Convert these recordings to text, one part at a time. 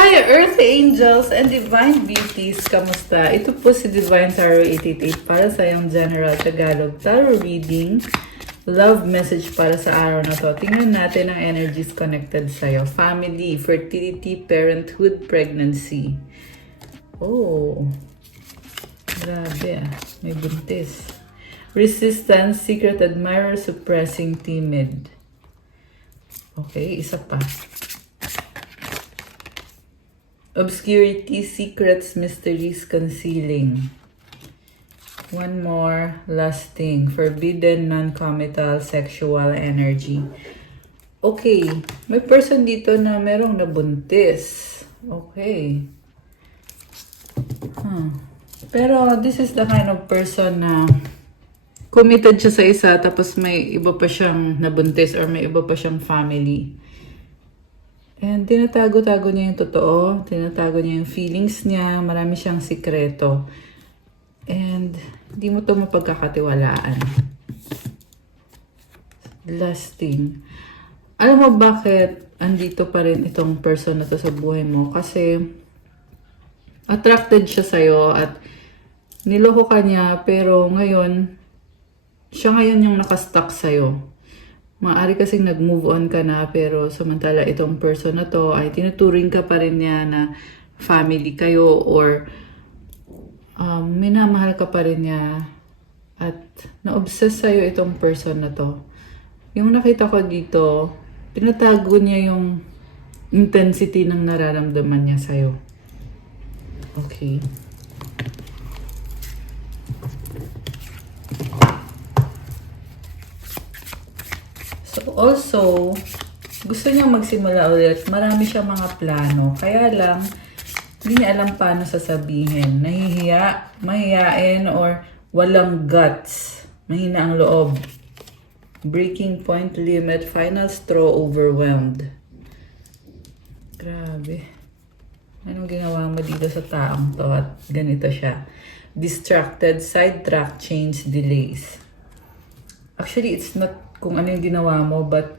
Hi, Earth Angels and Divine Beauties! Kamusta? Ito po si Divine Tarot 888 para sa iyong General Tagalog Tarot Reading. Love message para sa araw na to. Tingnan natin ang energies connected sa'yo. Family, fertility, parenthood, pregnancy. Oh, grabe ah. May buntis. Resistance, secret admirer, suppressing, timid. Okay, isa pa. Obscurity, secrets, mysteries, concealing. One more, last thing. Forbidden, non-committal, sexual energy. Okay, may person dito na merong nabuntis. Okay. Pero this is the kind of person na committed siya sa isa tapos may iba pa siyang nabuntis or may iba pa siyang family. And tinatago-tago niya yung totoo, tinatago niya yung feelings niya, marami siyang sikreto. And hindi mo to mapagkakatiwalaan. Last thing. Alam mo bakit andito pa rin itong person na to sa buhay mo? Kasi attracted siya sa'yo at niloko ka niya pero ngayon, siya ngayon yung nakastuck sa'yo. Maaari kasing nag-move on ka na pero samantala itong person na to ay tinuturing ka pa rin niya na family kayo or minamahal ka pa rin niya at na-obsess sa'yo itong person na to. Yung nakita ko dito, tinatago niya yung intensity ng nararamdaman niya sa'yo. Okay. So also, gusto niyang magsimula ulit. Marami siyang mga plano. Kaya lang, hindi niya alam paano sasabihin. Nahihiya, mahihiyain, or walang guts. Mahina ang loob. Breaking point, limit, final straw, overwhelmed. Grabe. Anong ginawa mo dito sa taong to at ganito siya? Distracted, sidetrack, change, delays. Actually, it's not kung ano yung ginawa mo, but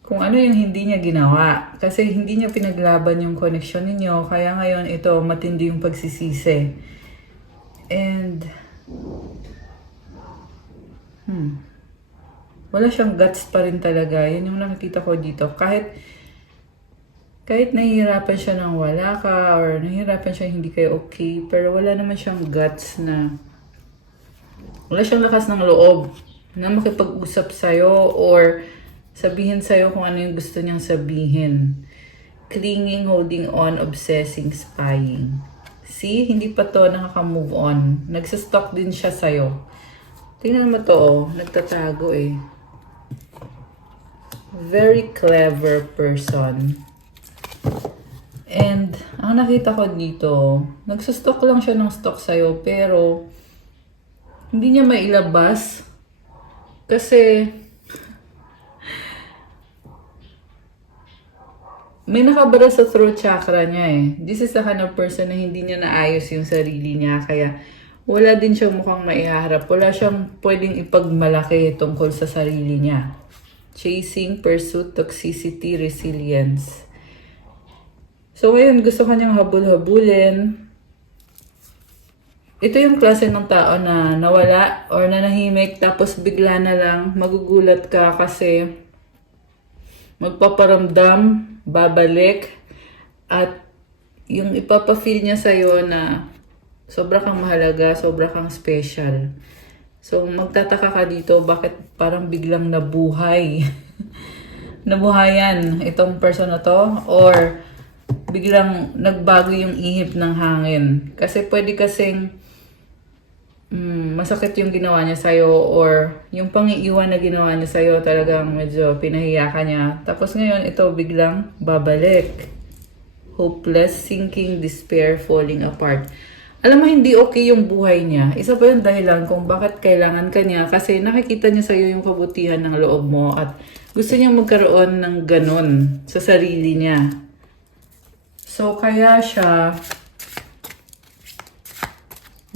kung ano yung hindi niya ginawa. Kasi hindi niya pinaglaban yung connection ninyo, kaya ngayon ito, matindi yung pagsisisi. And, wala siyang guts pa rin talaga. Yan yung nakikita ko dito. Kahit nahihirapan siya nang wala ka, or nahihirapan siya hindi kayo okay, pero wala naman siyang guts na, wala siyang lakas ng loob na makipag-usap sa'yo or sabihin sa'yo kung ano yung gusto niyang sabihin. Clinging, holding on, obsessing, spying. See? Hindi pa to nakaka-move on. Nagsastalk din siya sa'yo. Tingnan mo to, oh. Nagtatago eh. Very clever person. And, ang nakita ko dito, nagsastalk lang siya ng stalk sa'yo, pero hindi niya mailabas. Kasi, may nakabara sa throat chakra niya eh. This is the kind of person na hindi niya naayos yung sarili niya. Kaya, wala din siyang mukhang maiharap. Wala siyang pwedeng ipagmalaki tungkol sa sarili niya. Chasing, pursuit, toxicity, resilience. So, ngayon, gusto kanyang habul-habulin. Ito yung klase ng tao na nawala or nanahimik tapos bigla na lang magugulat ka kasi magpaparamdam, babalik, at yung ipapafeel niya sa'yo na sobra kang mahalaga, sobra kang special. So magtataka ka dito bakit parang biglang nabuhay. Nabuhayan itong person na to or biglang nagbago yung ihip ng hangin. Kasi pwede kasing masakit yung ginawa niya sa'yo or yung pangiiwan na ginawa niya sa'yo talagang medyo pinahiya ka niya. Tapos ngayon ito biglang babalik. Hopeless, sinking, despair, falling apart. Alam mo hindi okay yung buhay niya. Isa pa yung dahilan kung bakit kailangan ka niya kasi nakikita niya sa'yo yung kabutihan ng loob mo at gusto niya magkaroon ng ganun sa sarili niya. So kaya siya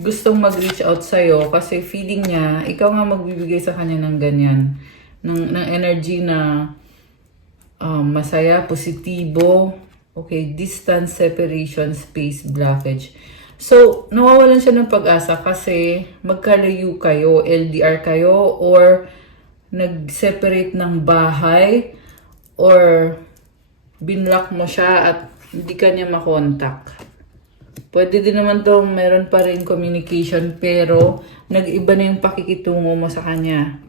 gustong mag-reach out sa'yo kasi feeling niya, ikaw nga magbibigay sa kanya ng ganyan. Ng energy na masaya, positibo, Okay, distance, separation, space, blockage. So, nawawalan siya ng pag-asa kasi magkalayo kayo, LDR kayo, or nag-separate ng bahay, or binlock mo siya at hindi ka niya makontak. Pwede din naman to, meron pa rin communication pero nag-iba na yung pakikitungo mo sa kanya.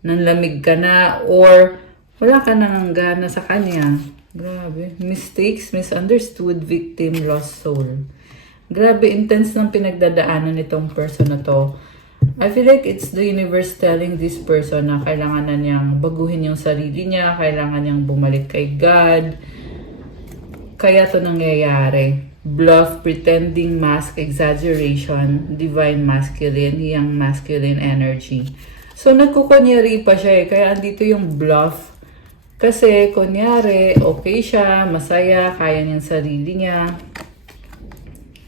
Nanlamig ka na or wala ka nang gana sa kanya. Grabe. Mistakes, misunderstood, victim, lost soul. Grabe, intense ng pinagdadaanan nitong person na to. I feel like it's the universe telling this person na kailangan na niyang baguhin yung sarili niya, kailangan niyang bumalik kay God. Kaya to nangyayari. Bluff, pretending, mask, exaggeration, divine masculine, young masculine energy. So, nagkukunyari pa siya eh. Kaya andito yung bluff. Kasi, kunyari, okay siya, masaya, kaya niyang sarili niya.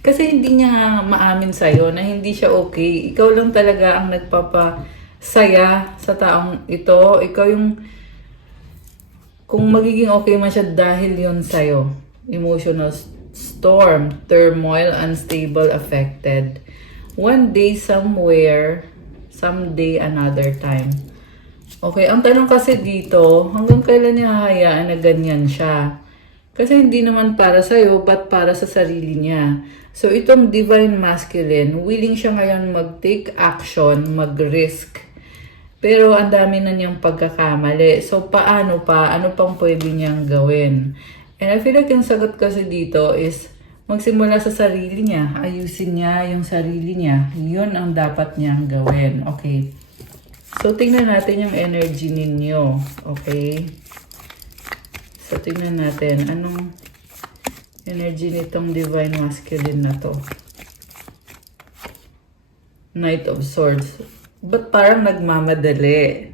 Kasi hindi niya maamin sa'yo na hindi siya okay. Ikaw lang talaga ang nagpapasaya sa taong ito. Ikaw yung, kung magiging okay man siya dahil yun sa'yo. Emotional storm, turmoil, unstable, affected. One day, somewhere, someday, another time. Okay, ang tanong kasi dito, hanggang kailan niya hahayaan na ganyan siya? Kasi hindi naman para sa'yo, but para sa sarili niya. So, itong divine masculine, willing siya ngayon mag-take action, mag-risk. Pero ang dami na niyang pagkakamali. So, paano pa? Ano pang pwede niyang gawin? And I feel like yung sagot kasi dito is magsimula sa sarili niya. Ayusin niya yung sarili niya. Yun ang dapat niyang gawin. Okay. So, tingnan natin yung energy ninyo. Okay. So, tingnan natin. Anong energy nitong divine masculine na to? Knight of Swords. Ba't parang nagmamadali?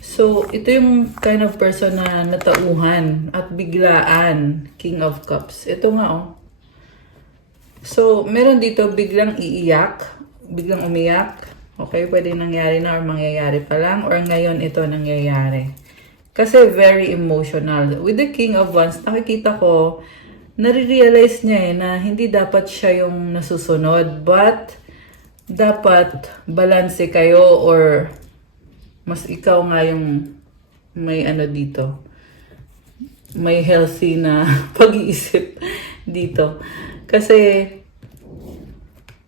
So, ito yung kind of person na natauhan at biglaan. King of Cups. Ito nga, oh. So, meron dito biglang iiyak, biglang umiyak. Okay, pwede nangyari na or mangyayari pa lang or ngayon ito nangyayari. Kasi very emotional. With the King of Wands, nakikita ko, nare-realize niya na hindi dapat siya yung nasusunod, but dapat balanse kayo or mas ikaw nga yung may ano dito. May healthy na pag-iisip dito. Kasi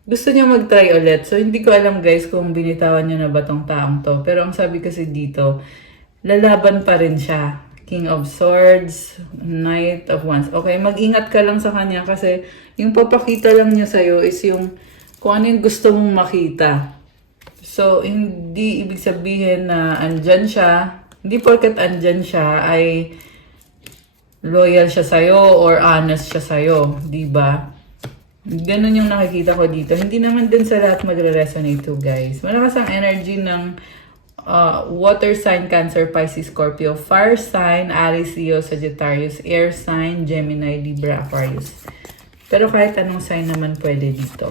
gusto niya mag-try ulit. So, hindi ko alam guys kung binitawan niya na ba tong taong to. Pero ang sabi kasi dito, lalaban pa rin siya. King of Swords, Knight of Wands. Okay, mag-ingat ka lang sa kanya kasi yung papakita lang niya sa'yo is yung kung ano yung gusto mong makita. So, hindi ibig sabihin na andyan siya. Hindi porket andyan siya ay loyal siya sa'yo or honest siya sa'yo. Diba? Ganun yung nakikita ko dito. Hindi naman din sa lahat magre-resonate to, guys. Malakas ang energy ng water sign, Cancer, Pisces, Scorpio, fire sign, Aries, Leo, Sagittarius, air sign, Gemini, Libra, Aquarius. Pero kahit anong sign naman pwede dito.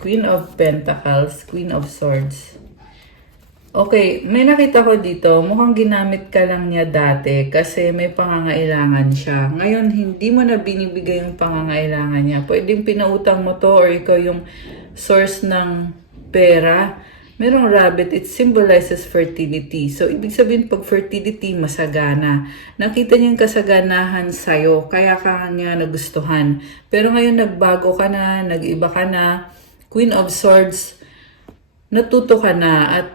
Queen of Pentacles, Queen of Swords. Okay, may nakita ko dito, mukhang ginamit ka lang niya dati kasi may pangangailangan siya. Ngayon, hindi mo na binibigay yung pangangailangan niya. Pwedeng pinautang mo to or ikaw yung source ng pera. Merong rabbit, it symbolizes fertility. So, ibig sabihin pag fertility, masagana. Nakita niya yung kasaganahan sa'yo, kaya ka niya nagustuhan. Pero ngayon, nagbago ka na, nag-iba ka na. Queen of Swords, natuto ka na at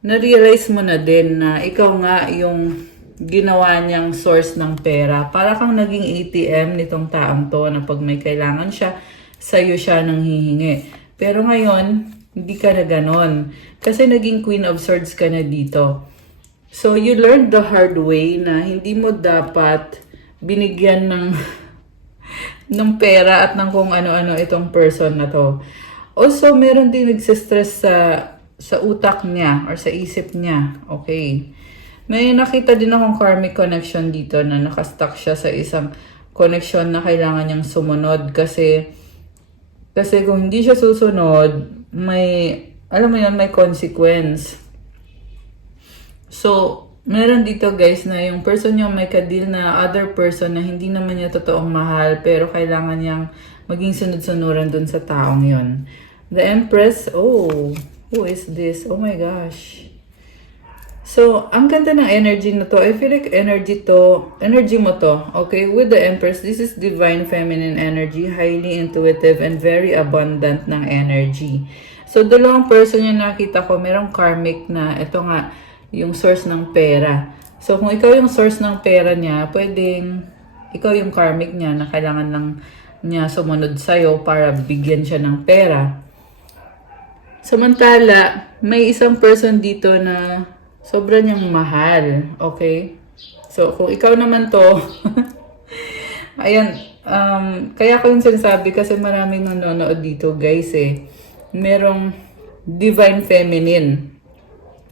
na-realize mo na din na ikaw nga yung ginawa niyang source ng pera. Para kang naging ATM nitong taong to na pag may kailangan siya, sa'yo siya nang hihingi. Pero ngayon, hindi ka na ganon. Kasi naging Queen of Swords ka na dito. So, you learned the hard way na hindi mo dapat binigyan ng, ng pera at ng kung ano-ano itong person na to. Also, meron din nagsistress sa utak niya or sa isip niya. Okay. May nakita din akong karmic connection dito na nakastuck siya sa isang connection na kailangan niyang sumunod kasi kung hindi siya susunod, may, alam mo yun, may consequence. So, Meron dito guys na yung person yung may kadil na other person na hindi naman niya totoong mahal pero kailangan niyang maging sunod-sunuran dun sa taong yon. The Empress, oh, who is this? Oh my gosh. So, ang ganda ng energy na to. I feel like energy mo to. Okay, with the Empress, this is divine feminine energy, highly intuitive and very abundant ng energy. So, dalawang person yung nakita ko, merong karmic na, ito nga, yung source ng pera. So, kung ikaw yung source ng pera niya, pwedeng ikaw yung karmic niya na kailangan lang niya sumunod sa'yo para bigyan siya ng pera. Samantala, may isang person dito na sobra niyang mahal. Okay? So, kung ikaw naman to, ayan, kaya ko yung sinasabi kasi maraming nanonood dito, guys, eh. Merong divine feminine.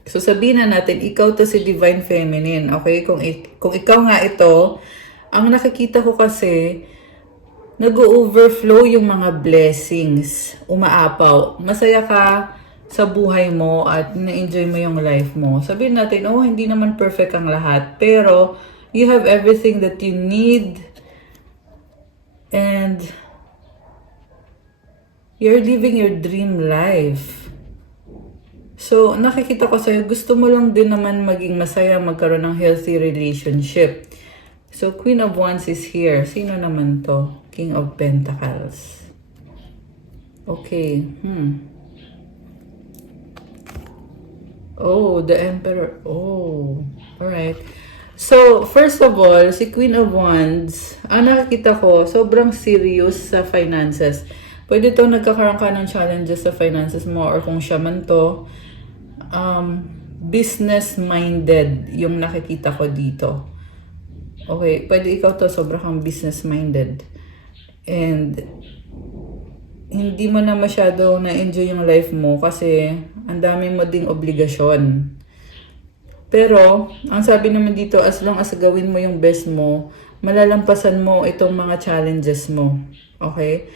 So, sabihin na natin, ikaw to si divine feminine. Okay? Kung ikaw nga ito, ang nakikita ko kasi, nag-overflow yung mga blessings, umaapaw. Masaya ka sa buhay mo at na-enjoy mo yung life mo. Sabihin natin, oh, hindi naman perfect ang lahat, pero you have everything that you need and you're living your dream life. So, nakikita ko sa'yo, gusto mo lang din naman maging masaya, magkaroon ng healthy relationship. So, Queen of Wands is here. Sino naman to? King of Pentacles. Okay. Oh, the Emperor. Oh, alright. So, first of all, si Queen of Wands, ang nakikita ko, sobrang serious sa finances. Pwede to nagkakaroon ka ng challenges sa finances mo or kung siya man to, business-minded yung nakikita ko dito. Okay, pwede ikaw to, sobrang kang business-minded. And hindi mo na masyado na-enjoy yung life mo kasi ang dami mo ding obligasyon. Pero, ang sabi naman dito, as long as gawin mo yung best mo, malalampasan mo itong mga challenges mo. Okay?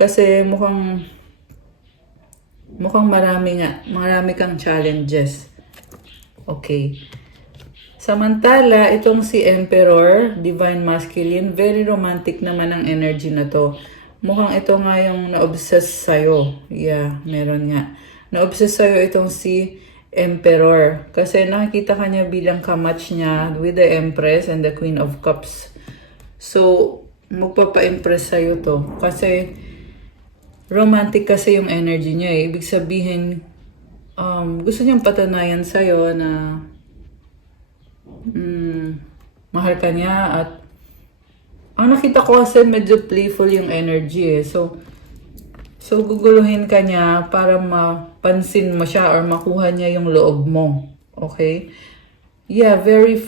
Kasi mukhang marami kang challenges. Okay. Samantala, itong si Emperor, Divine Masculine, very romantic naman ang energy na to. Mukhang ito nga yung na-obsess sa'yo. Yeah, meron nga. Na-obsess sa'yo itong si Emperor. Kasi nakikita ka niya bilang kamatch niya with the Empress and the Queen of Cups. So, magpapa-impress sa'yo to. Kasi, romantic kasi yung energy niya eh. Ibig sabihin, gusto niyang patunayan sa'yo na mahal ka niya at ang nakita ko kasi medyo playful yung energy eh. So guguluhin ka niya para mapansin mo siya or makuha niya yung loob mo. Okay? Yeah, very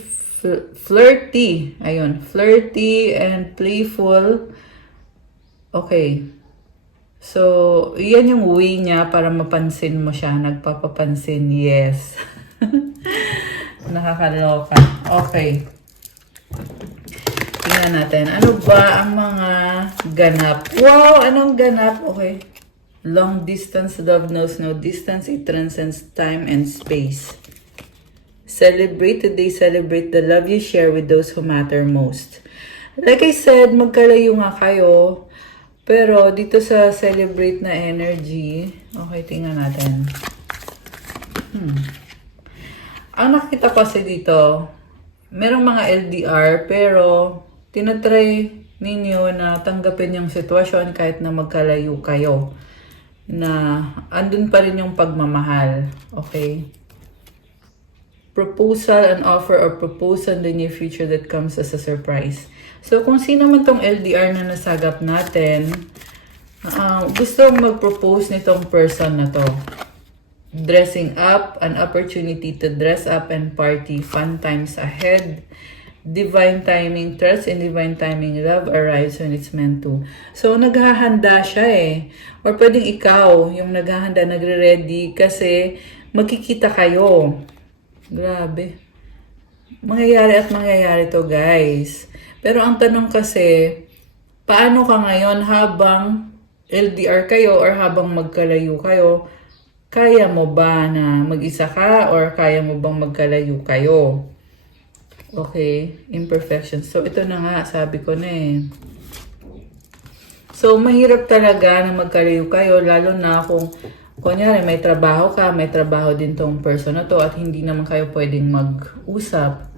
flirty. Ayun, flirty and playful. Okay. So, yan yung way niya para mapansin mo siya. Nagpapapansin, yes. Nakakaloka. Okay. Tingnan natin. Ano ba ang mga ganap? Wow! Anong ganap? Okay. Long distance, love knows no distance. It transcends time and space. Celebrate today. Celebrate the love you share with those who matter most. Like I said, magkalayo nga kayo. Pero dito sa celebrate na energy, okay, tingnan natin. Ang nakita ko kasi dito, merong mga LDR, pero tinatry ninyo na tanggapin yung sitwasyon kahit na magkalayo kayo. Na andun pa rin yung pagmamahal. Okay? Proposal, an offer or proposal in the near future that comes as a surprise. So, kung sino man tong LDR na nasagap natin, gusto mag-propose nitong person na to. Dressing up, an opportunity to dress up and party, fun times ahead. Divine timing, trust in divine timing, love arrives when it's meant to. So, naghahanda siya eh. Or pwedeng ikaw, yung naghahanda, nagre-ready kasi magkikita kayo. Grabe. Mangyayari to, guys. Pero ang tanong kasi, paano ka ngayon habang LDR kayo or habang magkalayo kayo, kaya mo ba na mag-isa ka or kaya mo bang magkalayo kayo? Okay, imperfections. So, ito na nga, sabi ko na eh. So, mahirap talaga na magkalayo kayo, lalo na kung, kunyari, may trabaho ka, may trabaho din tong person na to, at hindi naman kayo pwedeng mag-usap.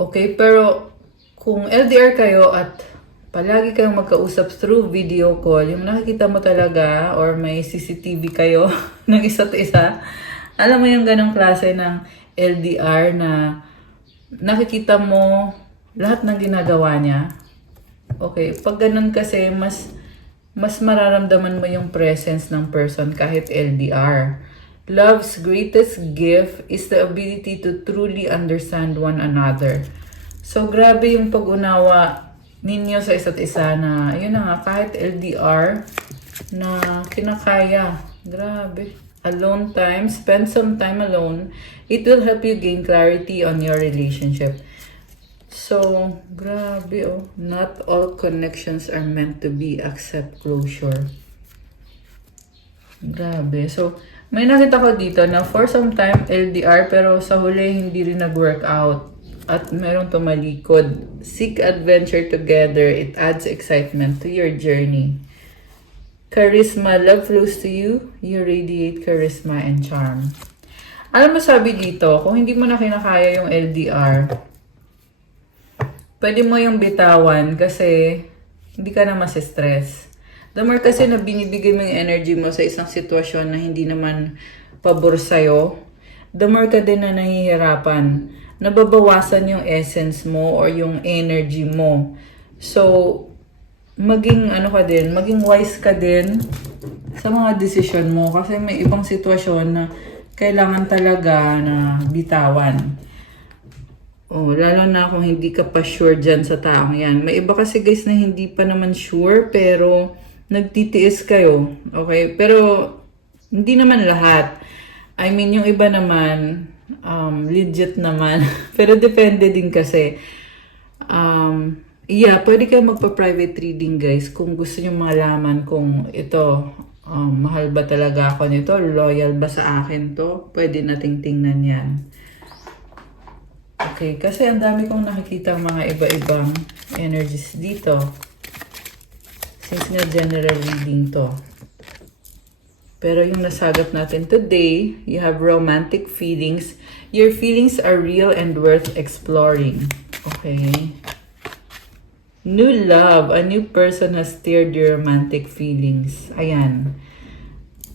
Okay, pero kung LDR kayo at palagi kayong magkausap through video call, yung nakikita mo talaga, or may CCTV kayo ng isa't isa, alam mo yung ganong klase ng LDR na nakikita mo lahat ng ginagawa niya. Okay, pag ganun kasi, mas mararamdaman mo yung presence ng person kahit LDR. Love's greatest gift is the ability to truly understand one another. So, grabe yung pag-unawa ninyo sa isa't isa na, yun na nga, kahit LDR, na kinakaya. Grabe. Alone time, spend some time alone. It will help you gain clarity on your relationship. So, grabe oh. Not all connections are meant to be accept closure. Grabe. So, may nakita ko dito na for some time LDR pero sa huli hindi rin nag-work out. At merong tumalikod. Seek adventure together. It adds excitement to your journey. Charisma, love flows to you. You radiate charisma and charm. Alam mo sabi dito, kung hindi mo na kinakaya yung LDR, pwede mo yung bitawan kasi hindi ka na masistress. The more kasi na binibigay mo yung energy mo sa isang sitwasyon na hindi naman pabor sa'yo, the more ka din na nahihirapan. Nababawasan yung essence mo or yung energy mo. So, maging wise ka din sa mga decision mo kasi may ibang sitwasyon na kailangan talaga na bitawan. Oh, lalo na kung hindi ka pa sure dyan sa taong yan. May iba kasi guys na hindi pa naman sure pero nagtitiis kayo. Okay? Pero hindi naman lahat. I mean, yung iba naman, legit naman. Pero depende din kasi. Pwede kayo magpa-private reading guys kung gusto nyo malaman kung ito, mahal ba talaga ako nito, loyal ba sa akin to, pwede nating tingnan yan. Okay, kasi ang dami kong nakikita mga iba-ibang energies dito. Since nga general reading to. Pero yung nasagap natin today, you have romantic feelings. Your feelings are real and worth exploring. Okay. New love. A new person has stirred your romantic feelings. Ayan.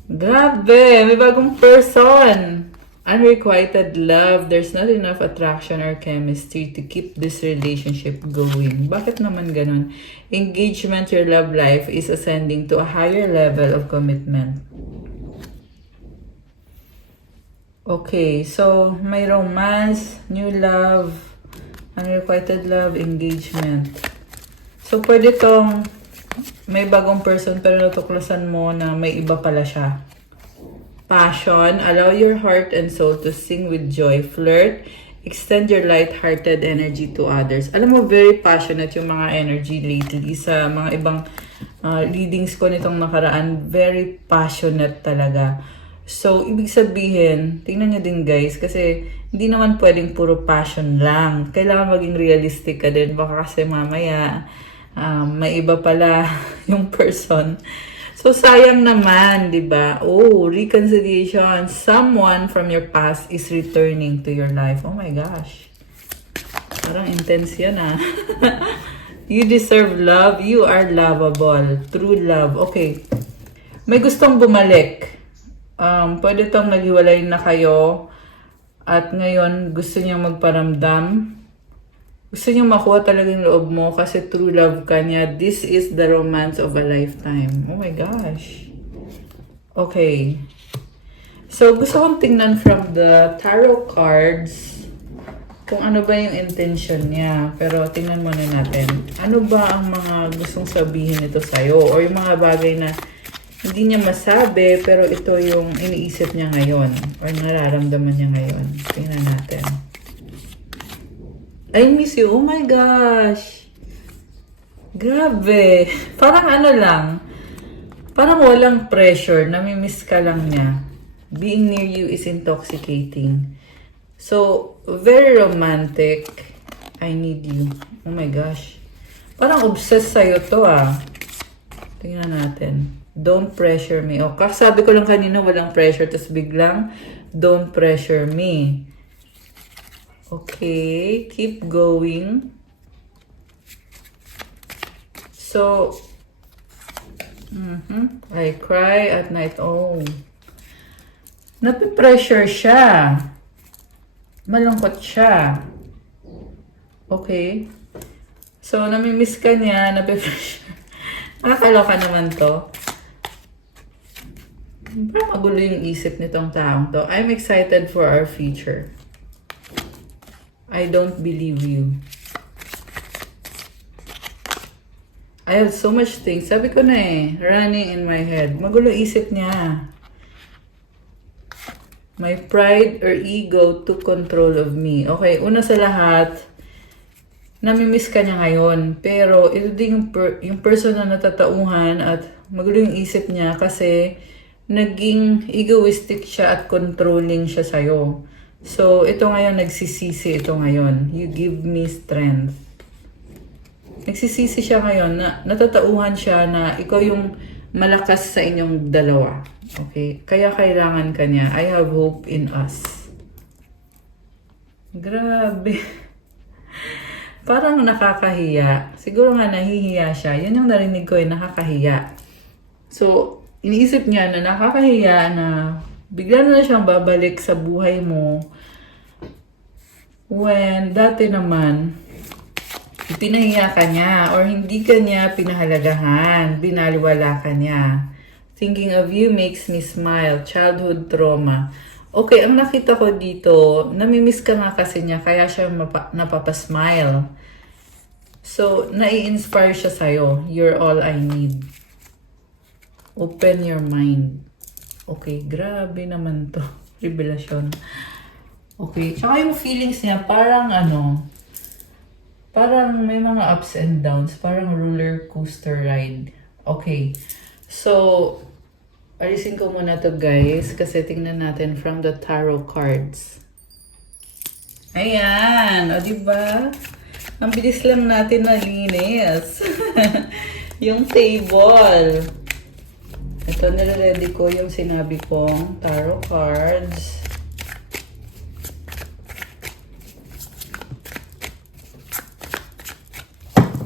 Grabe! May bagong person! Unrequited love. There's not enough attraction or chemistry to keep this relationship going. Bakit naman ganun? Engagement, your love life is ascending to a higher level of commitment. Okay, so may romance, new love, unrequited love, engagement. So pwede tong may bagong person pero natuklasan mo na may iba pala siya. Passion, allow your heart and soul to sing with joy. Flirt, extend your light-hearted energy to others. Alam mo, very passionate yung mga energy lately sa mga ibang readings ko nitong nakaraan. Very passionate talaga. So, ibig sabihin, tingnan nyo din guys, kasi hindi naman pwedeng puro passion lang. Kailangan maging realistic ka din. Baka kasi mamaya, may iba pala yung person. So, sayang naman, di ba? Oh, reconciliation. Someone from your past is returning to your life. Oh my gosh. Parang intense yan You deserve love. You are lovable. True love. Okay. May gustong bumalik. Pwede tong naghiwalay na kayo at ngayon gusto niya magparamdam. Gusto niya makuha talaga yung loob mo kasi true love ka niya. This is the romance of a lifetime. Oh my gosh. Okay. So, gusto kong tingnan from the tarot cards kung ano ba yung intention niya. Pero tingnan muna natin. Ano ba ang mga gustong sabihin nito sa'yo? Or yung mga bagay na hindi niya masabi, pero ito yung iniisip niya ngayon. Or nararamdaman niya ngayon. Tingnan natin. I miss you. Oh my gosh. Grabe. Parang ano lang. Parang walang pressure. Namimiss ka lang niya. Being near you is intoxicating. So, very romantic. I need you. Oh my gosh. Parang obsessed sa'yo to ah. Tingnan natin. Don't pressure me. O, kasabi ko lang kanina walang pressure. Tapos biglang, don't pressure me. Okay. Keep going. So, I cry at night. Oh. Napipressure siya. Malungkot siya. Okay. So, namimiss ka niya. Napipressure. Nakakaloka naman to. Parang magulo yung isip nitong taong to. I'm excited for our future. I don't believe you. I have so much things. Sabi ko na eh, running in my head. Magulo isip niya. My pride or ego took control of me. Okay, una sa lahat, namimiss ka niya ngayon. Pero ito din yung person na natatauhan at magulo yung isip niya kasi naging egoistic siya at controlling siya sa'yo. So, ito ngayon, nagsisisi ito ngayon. You give me strength. Nagsisisi siya ngayon na natatauhan siya na ikaw yung malakas sa inyong dalawa. Okay? Kaya kailangan ka niya. I have hope in us. Grabe. Parang nakakahiya. Siguro nga nahihiya siya. Yun yung narinig ko nakakahiya. So, iniisip niya na nakakahiya na bigla na siyang babalik sa buhay mo when dati naman pinahiya ka niya or hindi ka niya pinahalagahan, binaliwala ka niya. Thinking of you makes me smile. Childhood trauma. Okay, ang nakita ko dito, namimiss ka nga kasi niya kaya siya napapasmile. So, nai-inspire siya sa'yo. You're all I need. Open your mind. Okay, grabe naman to. Revelasyon. Okay, tsaka yung feelings niya, parang parang may mga ups and downs. Parang roller coaster ride. Okay, so, alisin ko muna to guys, kasi tingnan natin from the tarot cards. Ayan, o diba? Ang bilis lang natin nalinis. Yung table. Ito, nire-ready ko yung sinabi kong tarot cards.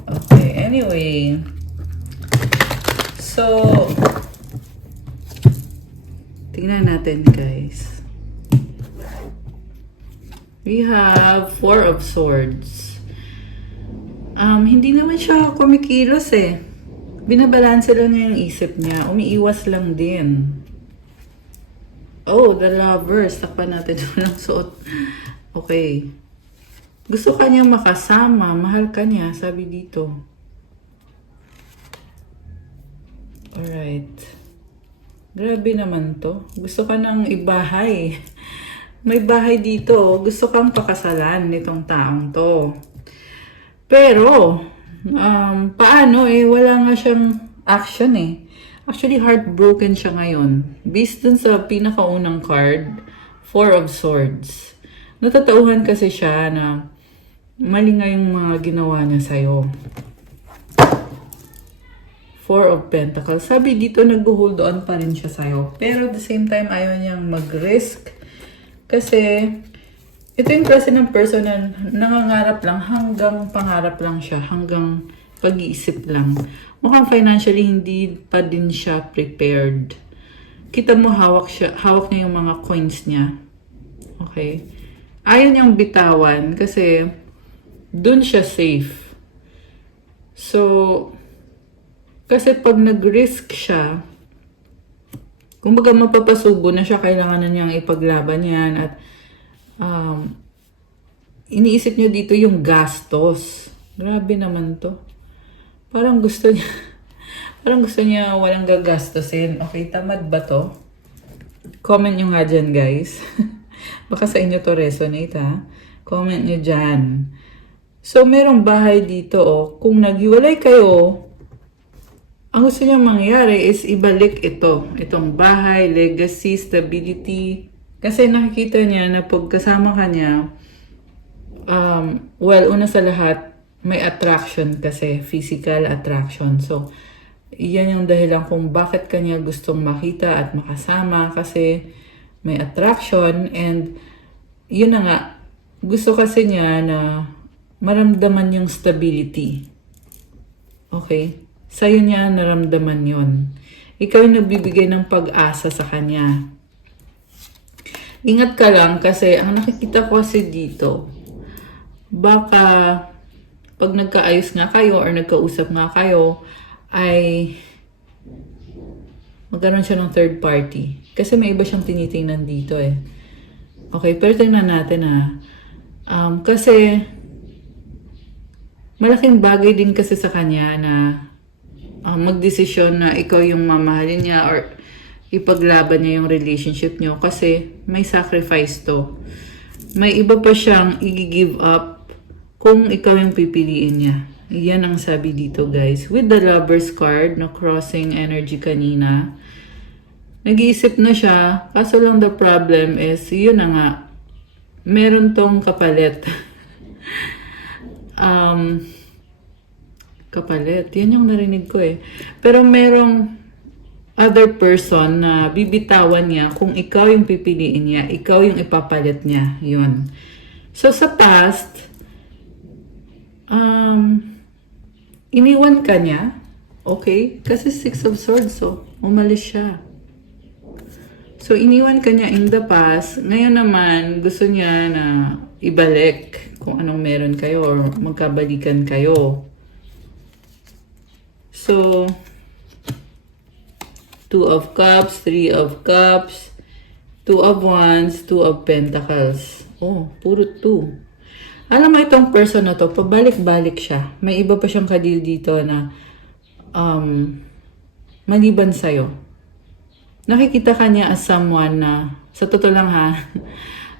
Okay, anyway. So, tingnan natin guys. We have Four of Swords. Hindi naman siya kumikilos eh. Binabalanse lang niya yung isip niya. Umiiwas lang din. Oh, the Lovers. Takpan natin yung suot. Okay. Gusto ka niyang makasama. Mahal ka niya. Sabi dito. Alright. Grabe naman to. Gusto ka ng ibahay. May bahay dito. Gusto kang pakasalan nitong taong to. Pero, paano eh, wala nga siyang action eh. Actually, heartbroken siya ngayon. Based dun sa pinakaunang card, Four of Swords. Natatauhan kasi siya na mali nga yung mga ginawa niya sa'yo. Four of Pentacles. Sabi dito, nag-hold on pa rin siya sa'yo. Pero at the same time, ayaw niyang mag-risk. Kasi, ito yung klase ng person na nangangarap lang hanggang pangarap lang siya, hanggang pag-iisip lang. Mukhang financially hindi pa din siya prepared. Kita mo hawak niya yung mga coins niya. Okay? Ayaw niyang bitawan kasi dun siya safe. So, kasi pag nag-risk siya, kumbaga mapapasubo na siya, kailangan na niyang ipaglaban yan at iniisip niyo dito yung gastos. Grabe naman to. Parang gusto niya walang gagastusin. Okay, tamad ba to? Comment nyo nga dyan, guys. Baka sa inyo to resonate, ha? Comment nyo dyan. So, merong bahay dito, oh. Kung naghiwalay kayo, ang gusto niya mangyari is ibalik ito. Itong bahay, legacy, stability, Kasi nakikita niya na pag kasama ka niya, well, una sa lahat, may attraction kasi, physical attraction. So, yan yung dahilan kung bakit kanya gustong makita at makasama kasi may attraction and yun na nga, gusto kasi niya na maramdaman yung stability. Okay? Sa'yo niya naramdaman yun. Ikaw yung nagbibigay ng pag-asa sa kanya. Ingat ka lang kasi ang nakikita ko kasi dito, baka pag nagkaayos nga kayo or nagkausap nga kayo, ay magkaroon siya ng third party. Kasi may iba siyang tinitingnan dito eh. Okay, pero tingnan natin ha. Kasi malaking bagay din kasi sa kanya na magdesisyon na ikaw yung mamahalin niya or ipaglaban niya yung relationship niyo kasi may sacrifice to. May iba pa siyang i-give up kung ikaw yung pipiliin niya. Yan ang sabi dito guys. With the Lover's card na crossing energy kanina, nag-iisip na siya. Kaso lang the problem is, yun na nga, meron tong kapalit. Kapalit. Yan yung narinig ko eh. Pero merong other person na bibitawan niya kung ikaw yung pipiliin niya, ikaw yung ipapalit niya. Yun. So sa past, iniwan ka niya, okay? Kasi 6 of Swords, so umalis siya. So iniwan ka niya in the past, ngayon naman gusto niya na ibalik kung anong meron kayo or magkabalikan kayo. So, 2 of Cups, 3 of Cups, 2 of Wands, 2 of Pentacles. Oh, puro 2. Alam mo itong person na to, pabalik-balik siya. May iba pa siyang kadil dito na maliban sa'yo. Nakikita ka niya as someone na, sa totoo lang ha,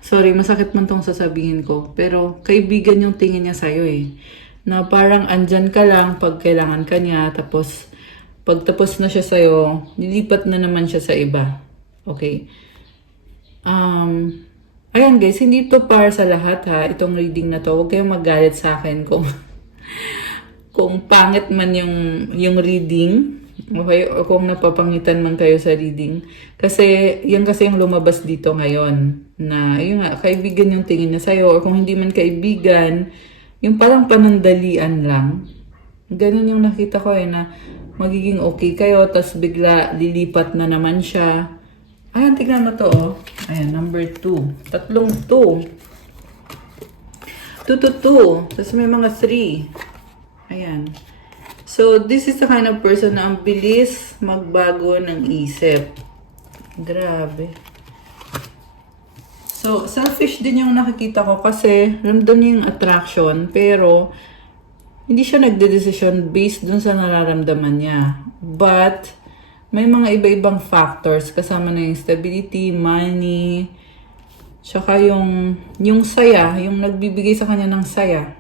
sorry, masakit man tong sasabihin ko, pero kaibigan yung tingin niya sa'yo eh. Na parang andyan ka lang pag kailangan ka niya, tapos pag tapos na siya sa'yo, nilipat na naman siya sa iba. Okay? Ayan guys, hindi to para sa lahat ha, itong reading na to. Huwag kayong magalit sa akin kung kung pangit man yung reading, okay, o kung napapangitan man kayo sa reading. Kasi yan kasi yung lumabas dito ngayon na yun nga, kaibigan yung tingin niya sa'yo or kung hindi man kaibigan, yung parang panandalian lang. Ganun yung nakita ko eh na magiging okay kayo, tas bigla lilipat na naman siya. Ayan, tignan mo to, oh. Ayan, number 2. Tatlong 2. 2 to 2. Tapos may mga 3. Ayan. So, this is the kind of person na ang bilis magbago ng isip. Grabe. So, selfish din yung nakikita ko kasi ramdam niya yung attraction, pero hindi siya nagde-decision based dun sa nararamdaman niya. But, may mga iba-ibang factors kasama na yung stability, money, tsaka yung saya, yung nagbibigay sa kanya ng saya.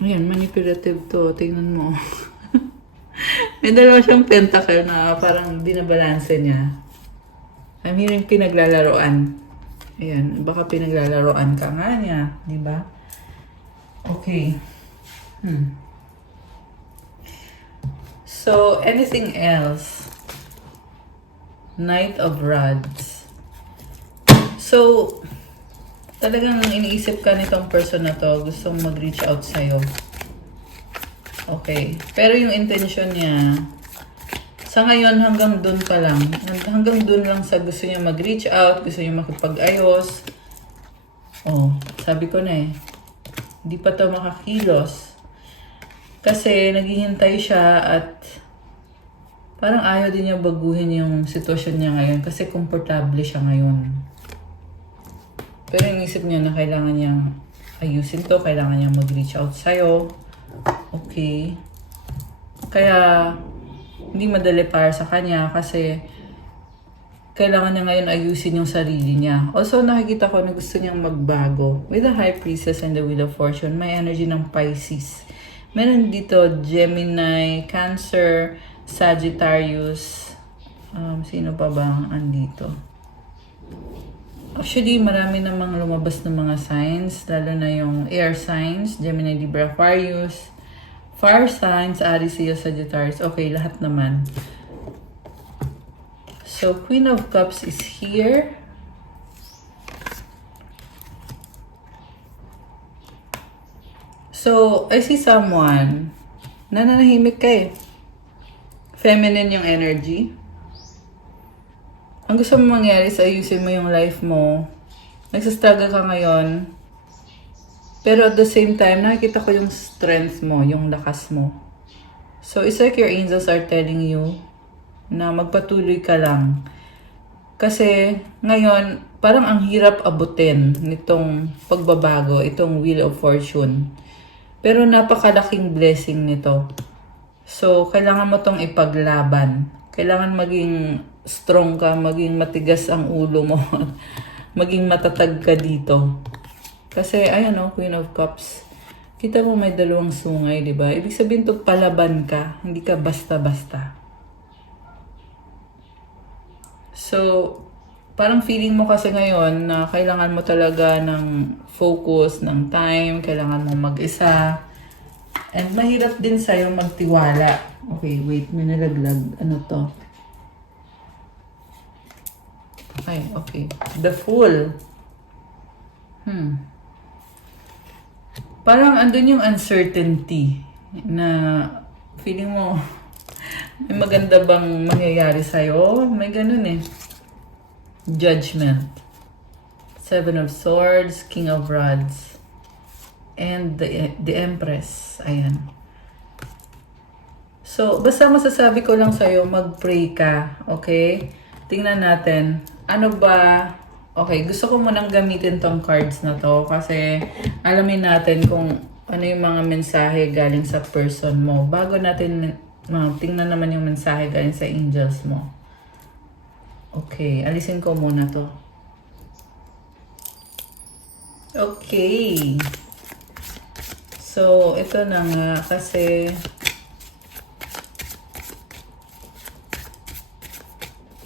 Ayan, manipulative to. Tingnan mo. May dalawa siyang pentacle na parang binabalanse niya. I'm hearing pinaglalaroan. Ayan, baka pinaglalaroan ka nga niya, di ba? Okay. So, anything else? Knight of Rods. So, talagang iniisip ka nitong person na to, gustong mag-reach out sa'yo. Okay. Pero yung intention niya, sa ngayon hanggang dun pa lang. Hanggang dun lang sa gusto niya mag-reach out, gusto niya makipag-ayos. Oh, sabi ko na eh. Hindi pa to makakilos. Kasi naghihintay siya at parang ayaw din niya baguhin yung sitwasyon niya ngayon kasi komportable siya ngayon. Pero inisip niya na kailangan niyang ayusin to, kailangan niyang mag-reach out sa'yo. Okay. Kaya hindi madali para sa kanya kasi kailangan niya ngayon ayusin yung sarili niya. Also, nakikita ko na gusto niyang magbago. With the High Priestess and the Wheel of Fortune, may energy ng Pisces. Meron dito Gemini, Cancer, Sagittarius. Sino pa ba ang andito? Actually, marami namang lumabas ng mga signs, lalo na yung air signs, Gemini, Libra, Aquarius, fire signs, Aries, Leo, Sagittarius. Okay, lahat naman. So, Queen of Cups is here. So, I see someone. Nananahimik ka eh. Feminine yung energy. Ang gusto mo mangyari is ayusin mo yung life mo. Nagsastruggle ka ngayon. Pero at the same time, nakikita ko yung strength mo, yung lakas mo. So, it's like your angels are telling you na magpatuloy ka lang. Kasi ngayon, parang ang hirap abutin nitong pagbabago, itong Wheel of Fortune. Pero napakalaking blessing nito. So, kailangan mo tong ipaglaban. Kailangan maging strong ka, maging matigas ang ulo mo. Maging matatag ka dito. Kasi, ayan o, Queen of Cups. Kita mo may dalawang sungay, di ba? Ibig sabihin to, palaban ka. Hindi ka basta-basta. So, parang feeling mo kasi ngayon na kailangan mo talaga ng focus, ng time, kailangan mo mag-isa. And mahirap din sa'yo magtiwala. Okay, wait, may nalaglag. Ano to? Okay. The Fool. Parang andun yung uncertainty na feeling mo may maganda bang mangyayari sa'yo? May ganun eh. Judgment. Seven of Swords, King of Rods, and the Empress. Ayan. So, basta masasabi ko lang sa'yo, mag-pray ka. Okay? Tingnan natin. Ano ba? Okay, gusto ko munang gamitin tong cards na to kasi alamin natin kung ano yung mga mensahe galing sa person mo. Bago natin tingnan naman yung mensahe galing sa angels mo. Okay, alisin ko muna to. Okay. So, ito na nga kasi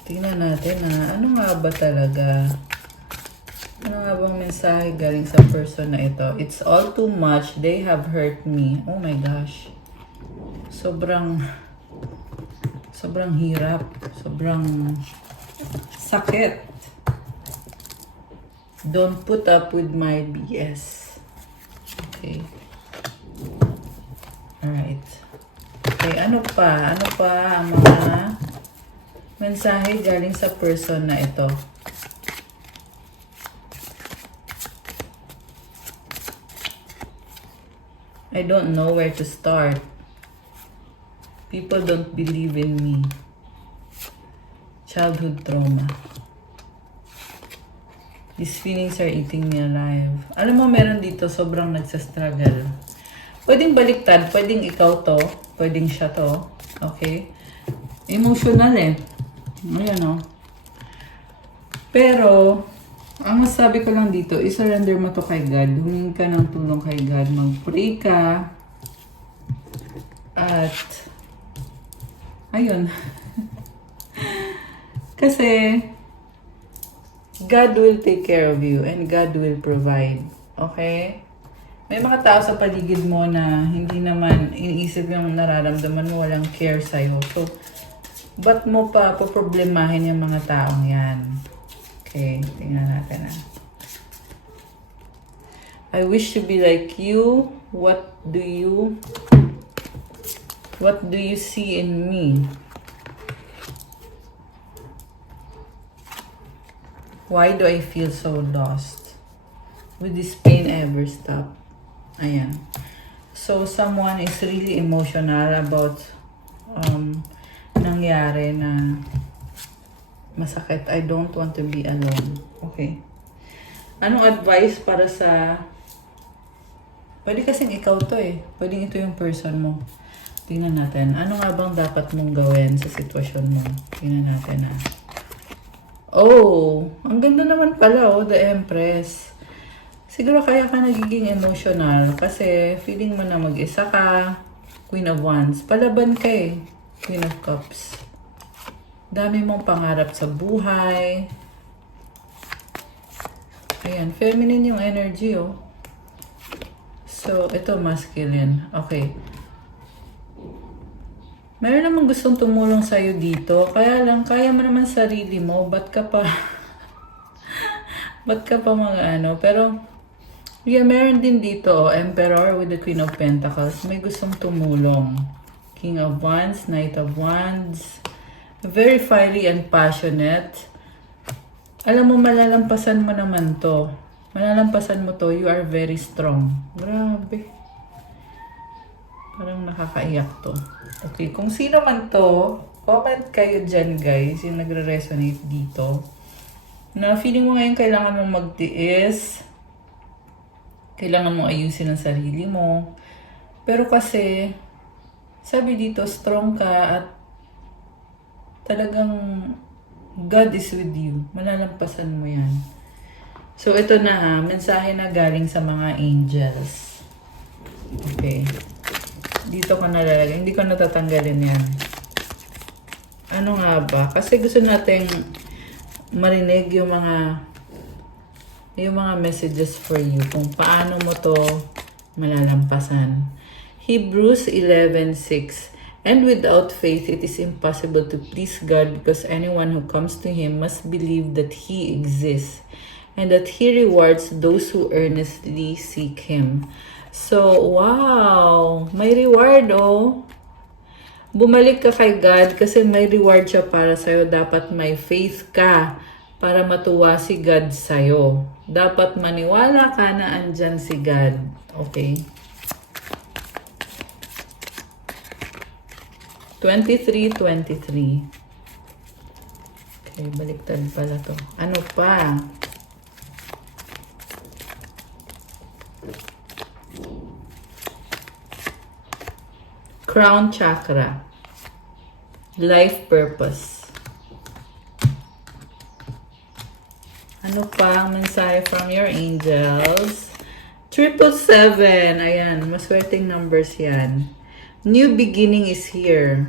tingnan natin ano nga ba talaga? Ano nga bang mensahe galing sa person na ito? It's all too much. They have hurt me. Oh my gosh. Sobrang hirap. Sobrang sakit. Don't put up with my BS. Okay. Alright. Okay, ano pa? Ano pa ang mga mensahe galing sa person na ito? I don't know where to start. People don't believe in me. Childhood trauma. These feelings are eating me alive. Alam mo, meron dito sobrang nagsastruggle. Pwedeng baliktad, pwedeng ikaw to, pwedeng siya to. Okay? Emotional eh. Ayan o. Pero, ang masabi ko lang dito, i-surrender mo to kay God. Humingi ka ng tulong kay God. Mag-pray ka. At, ayun. Kasi, God will take care of you and God will provide. Okay? May mga tao sa paligid mo na hindi naman iniisip yung nararamdaman mo, walang care sa'yo. So, ba't mo pa poproblemahin yung mga taong yan? Okay, tingnan natin I wish to be like you. What do you see in me? Why do I feel so lost? Will this pain ever stop? Ayan. So, someone is really emotional about nangyari na masakit. I don't want to be alone. Okay. Anong advice para sa... Pwede kasing ikaw to eh. Pwede ito yung person mo. Tingnan natin. Ano nga bang dapat mong gawin sa sitwasyon mo? Tingnan natin Oh! Ang ganda naman pala The Empress. Siguro kaya ka nagiging emotional kasi feeling mo na mag-isa ka. Queen of Wands. Palaban ka eh. Queen of Cups. Dami mong pangarap sa buhay. Ayan, feminine yung energy, oh. So, ito masculine. Okay. Meron namang gustong tumulong sa'yo dito. Kaya lang, kaya mo naman sarili mo. Ba't ka pa... ba't ka pa mga ano? Pero, yeah, meron din dito, oh, Emperor with the Queen of Pentacles. May gustong tumulong. King of Wands, Knight of Wands. Very fiery and passionate. Alam mo, malalampasan mo naman to. Malalampasan mo to. You are very strong. Grabe. Parang nakakaiyak to. Okay, kung sino man to, comment kayo dyan, guys, yung nagre-resonate dito. Na feeling mo ngayon kailangan mong magtiis. Kailangan mong ayusin ang sarili mo. Pero kasi, sabi dito, strong ka at talagang God is with you. Malalampasan mo yan. So, ito na ha. Mensahe na galing sa mga angels. Okay. Dito ko nalalagay. Hindi ko natatanggalin yan. Ano nga ba? Kasi gusto nating marinig yung mga messages for you. Kung paano mo to malalampasan. Hebrews 11:6. And without faith, it is impossible to please God because anyone who comes to Him must believe that He exists and that He rewards those who earnestly seek Him. So, wow! May reward, oh! Bumalik ka kay God kasi may reward siya para sa'yo. Dapat may faith ka para matuwa si God sa'yo. Dapat maniwala ka na andyan si God. Okay? 23:23. Okay, baliktad pala to. Ano pa? Crown chakra. Life purpose. Ano pa ang mensahe from your angels? 777. Ayan, maswerteng numbers yan. New beginning is here.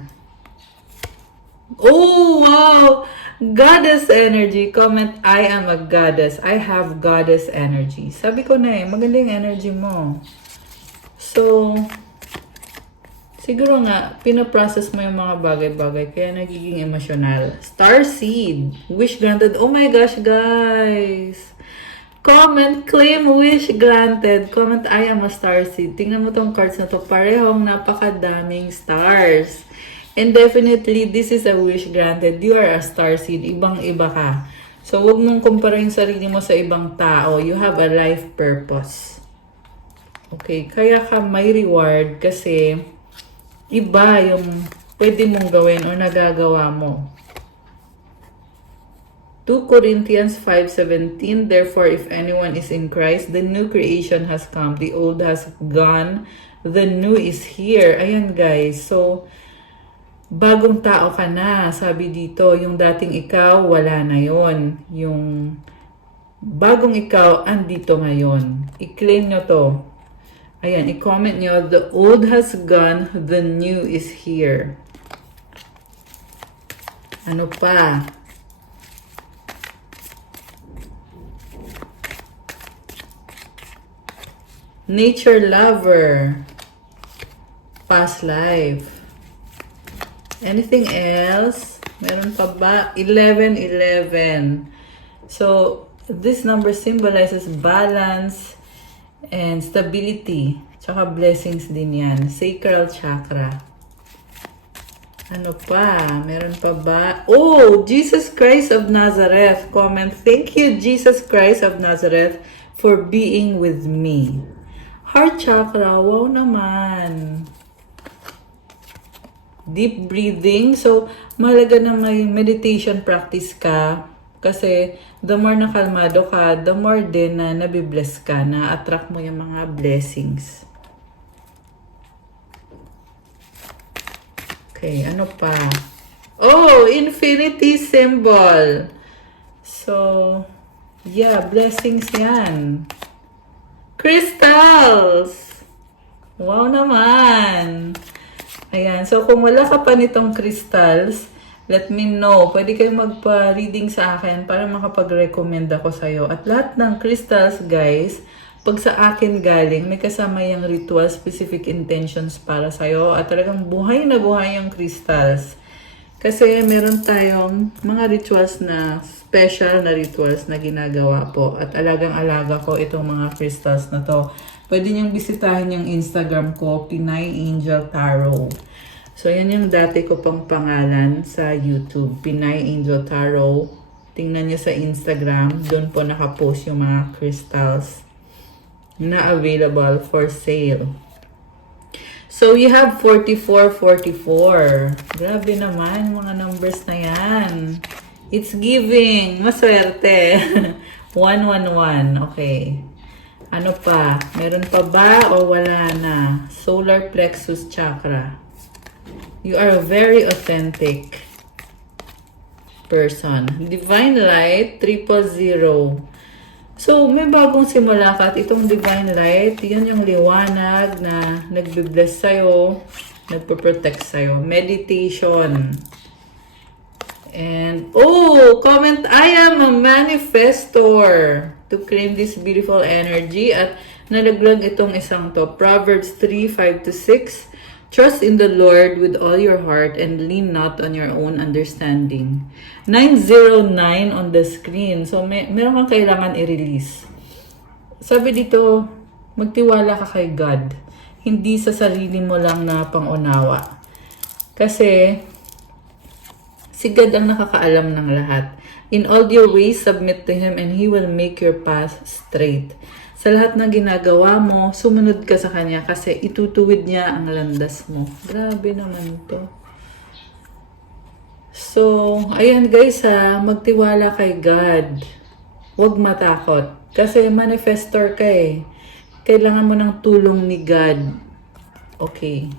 Oh, wow! Goddess energy. Comment, I am a goddess. I have goddess energy. Sabi ko na maganda yung energy mo. So, siguro nga, pinaprocess mo yung mga bagay-bagay, kaya nagiging emotional. Star seed. Wish granted. Oh my gosh, guys! Comment, claim, wish granted. Comment, I am a star seed. Tingnan mo tong cards na to. Parehong napakadaming stars. And definitely, this is a wish granted. You are a star seed. Ibang-iba ka. So, huwag mong kumpara yung sarili mo sa ibang tao. You have a life purpose. Okay, kaya ka may reward kasi iba yung pwede mong gawin o nagagawa mo. 2 Corinthians 5:17. Therefore, if anyone is in Christ, the new creation has come. The old has gone. The new is here. Ayan, guys. So, bagong tao ka na. Sabi dito, yung dating ikaw, wala na yon. Yung bagong ikaw, andito ngayon. I-claim nyo to. Ayan, i-comment nyo. The old has gone. The new is here. Ano pa? Nature lover. Past life. Anything else? Meron pa ba? 11:11. So, this number symbolizes balance and stability. Tsaka blessings din yan. Sacral chakra. Ano pa? Meron pa ba? Oh! Jesus Christ of Nazareth. Comment. Thank you, Jesus Christ of Nazareth, for being with me. Heart chakra. Wow naman. Deep breathing. So, mahalaga na may meditation practice ka. Kasi, the more na kalmado ka, the more din na nabibless ka, na attract mo yung mga blessings. Okay, ano pa? Oh, infinity symbol. So, yeah, blessings yan. Crystals! Wow naman! Ayan, so kung wala ka pa nitong crystals, Let me know. Pwede kayong magpa-reading sa akin para makapag-recommend ako sa'yo. At lahat ng crystals, guys, pag sa akin galing, may kasama yung ritual specific intentions para sa'yo. At talagang buhay na buhay yung crystals. Kasi meron tayong mga rituals na special na rituals na ginagawa po. At alagang-alaga ko itong mga crystals na to. Pwede niyong bisitahin yung Instagram ko, Pinay Angel Tarot. So, yan yung dati ko pang pangalan sa YouTube, Pinay Angel Tarot. Tingnan nyo sa Instagram, doon po nakapost yung mga crystals na available for sale. So, you have 4444. Grabe naman, mga numbers na yan. It's giving. Maswerte. 111. Okay. Ano pa? Meron pa ba o wala na? Solar plexus chakra. You are a very authentic person. Divine Light, 000. So, may bagong simula ka at itong Divine Light, yun yung liwanag na nagbe-bless sa'yo, nagpo-protect sa'yo. Meditation. And, oh, comment, I am a manifestor to claim this beautiful energy. At nalaglag itong isang to. Proverbs 3:5-6. Trust in the Lord with all your heart and lean not on your own understanding. 909 on the screen. So, meron kang kailangan i-release. Sabi dito, magtiwala ka kay God. Hindi sa sarili mo lang na pangunawa. Kasi, si God ang nakakaalam ng lahat. In all your ways, submit to Him and He will make your path straight. Sa lahat ng ginagawa mo, sumunod ka sa Kanya kasi itutuwid niya ang landas mo. Grabe naman to. So, ayan guys magtiwala kay God. Huwag matakot. Kasi manifestor ka eh. Kailangan mo ng tulong ni God. Okay.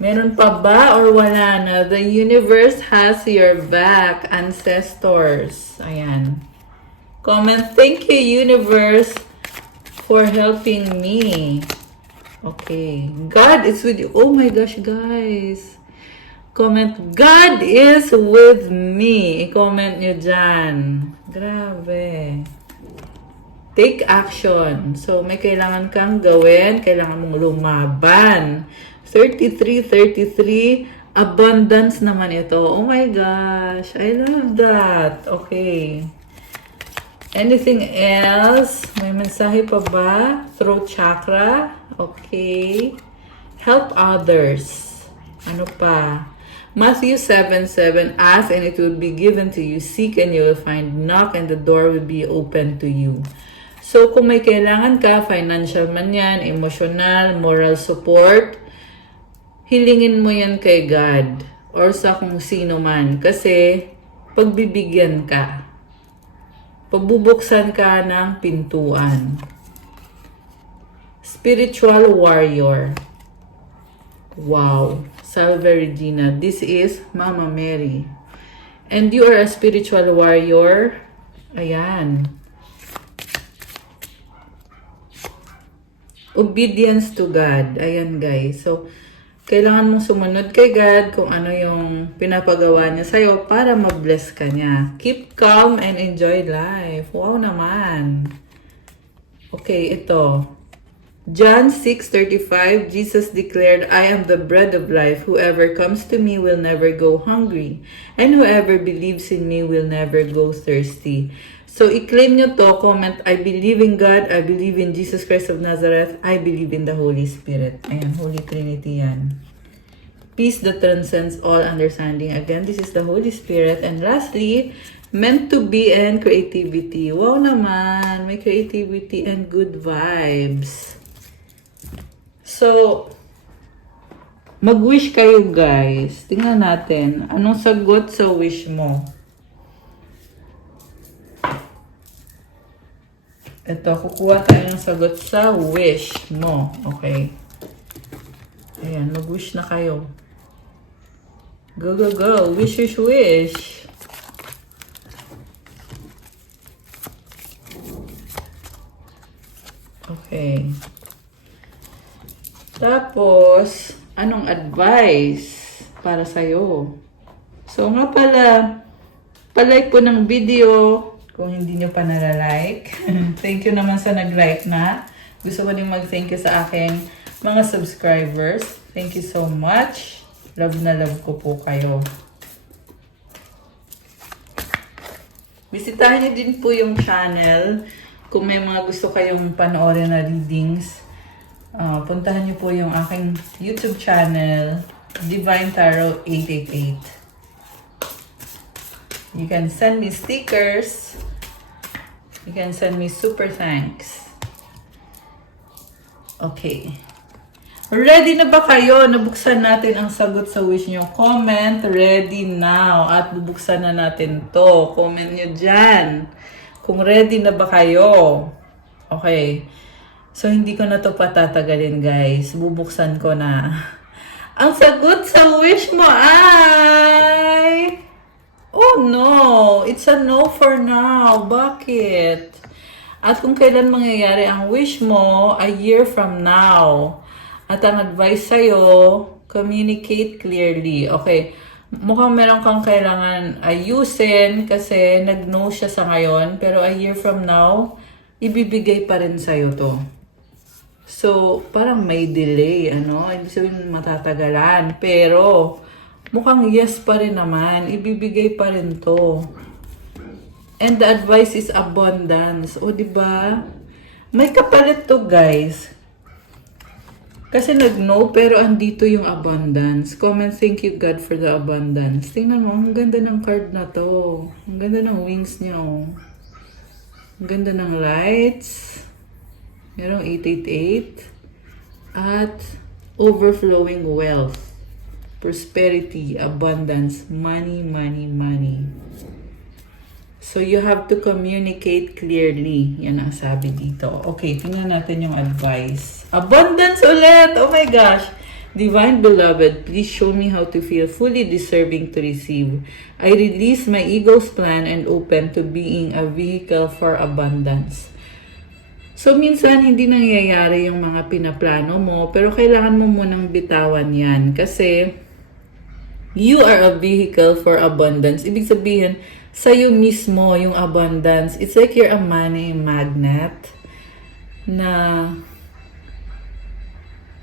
Meron pa ba or wala na? The universe has your back, ancestors. Ayan. Comment, thank you, universe, for helping me. Okay. God is with you. Oh my gosh, guys. Comment, God is with me. I-comment nyo dyan. Grabe. Take action. So, may kailangan kang gawin. Kailangan mong lumaban. 33, abundance naman ito. Oh my gosh. I love that. Okay. Anything else? May mensahe pa ba? Throat chakra. Okay. Help others. Ano pa? Matthew 7:7. Ask and it will be given to you. Seek and you will find. Knock and the door will be open to you. So, kung may kailangan ka, financial man yan, emotional, moral support, hilingin mo yan kay God or sa kung sino man. Kasi, pagbibigyan ka. Pabubuksan ka ng pintuan. Spiritual warrior. Wow. Salve Regina. This is Mama Mary. And you are a spiritual warrior. Ayan. Obedience to God. Ayan guys. So, kailangan mong sumunod kay God kung ano yung pinapagawa niya sa'yo para ma-bless ka niya. Keep calm and enjoy life. Wow naman. Okay, ito. John 6:35, Jesus declared, I am the bread of life. Whoever comes to me will never go hungry. And whoever believes in me will never go thirsty. So, i-claim nyo to. Comment, I believe in God. I believe in Jesus Christ of Nazareth. I believe in the Holy Spirit. Ayan, Holy Trinity yan. Peace that transcends all understanding. Again, this is the Holy Spirit. And lastly, meant to be and creativity. Wow naman. May creativity and good vibes. So, mag-wish kayo guys. Tingnan natin. Anong sagot sa wish mo? Ito, kukuha tayo ng sagot sa wish mo. Okay. Ayan, mag-wish na kayo. Go, go, go. Wish, wish, wish. Okay. Tapos, anong advice para sa'yo? So nga pala, palike po ng video kung hindi nyo pa nalalike. Thank you naman sa nag-like na. Gusto ko din mag-thank you sa aking mga subscribers. Thank you so much. Love na love ko po kayo. Bisitahin niyo din po yung channel. Kung may mga gusto kayong panoorin na readings, puntahan niyo po yung aking YouTube channel, Divine Tarot 888. You can send me stickers. You can send me super thanks. Okay. Ready na ba kayo? Nabuksan natin ang sagot sa wish nyo. Comment ready now. At bubuksan na natin to. Comment nyo dyan. Kung ready na ba kayo? Okay. So, hindi ko na to patatagalin, guys. Bubuksan ko na. Ang sagot sa wish mo ay... Oh no! It's a no for now. Bakit? At kung kailan mangyayari ang wish mo, a year from now. At ang advice sa'yo, communicate clearly. Okay, mukhang meron kang kailangan ayusin kasi nag-no siya sa ngayon. Pero a year from now, ibibigay pa rin sa'yo to. So, parang may delay, ano? Ibig sabihin matatagalan. Pero, mukhang yes pa rin naman. Ibibigay pa rin to. And the advice is abundance. O, diba? May kapalit to, guys. Kasi nag-no, pero andito yung abundance. Comment, thank you God for the abundance. Tingnan mo, ang ganda ng card na to. Ang ganda ng wings niya, oh. Ang ganda ng lights. Merong 888. At overflowing wealth. Prosperity, abundance, money, money, money. So, you have to communicate clearly. Yan ang sabi dito. Okay, tingnan natin yung advice. Abundance ulit! Oh my gosh! Divine Beloved, please show me how to feel fully deserving to receive. I release my ego's plan and open to being a vehicle for abundance. So, minsan, hindi nangyayari yung mga pinaplano mo, pero kailangan mo munang bitawan yan. Kasi, you are a vehicle for abundance. Ibig sabihin, sa'yo mismo yung abundance. It's like you're a money magnet na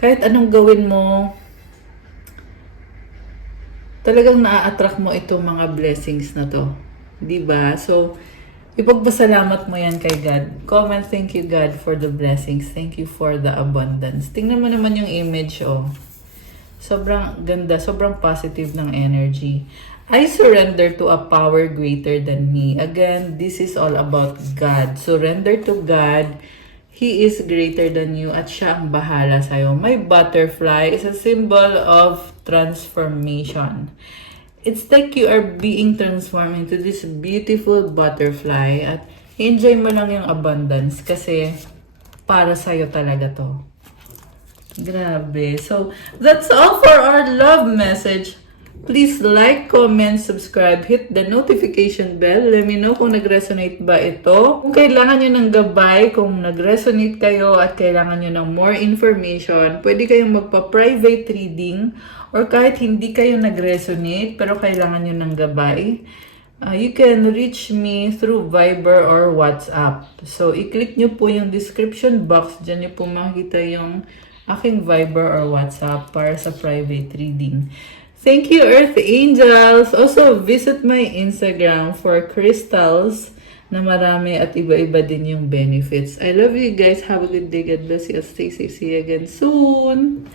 kahit anong gawin mo, talagang naa-attract mo itong mga blessings na to. Diba? So, ipagpasalamat mo yan kay God. Comment, thank you God for the blessings. Thank you for the abundance. Tingnan mo naman yung image, oh. Sobrang ganda, sobrang positive ng energy. I surrender to a power greater than me. Again, this is all about God. Surrender to God. He is greater than you at siya ang bahala sa'yo. My butterfly is a symbol of transformation. It's like you are being transformed into this beautiful butterfly at enjoy mo lang yung abundance kasi para sa'yo talaga to. Grabe. So, that's all for our love message. Please like, comment, subscribe, hit the notification bell. Let me know kung nag-resonate ba ito. Kung kailangan nyo ng gabay, kung nag-resonate kayo at kailangan nyo ng more information, pwede kayong magpa-private reading or kahit hindi kayo nag-resonate pero kailangan nyo ng gabay. You can reach me through Viber or WhatsApp. So, i-click nyo po yung description box. Diyan nyo po makikita yung aking Viber or WhatsApp para sa private reading. Thank you, Earth Angels! Also, visit my Instagram for crystals na marami at iba-iba din yung benefits. I love you guys. Have a good day. God bless you. Stay safe. See you again soon.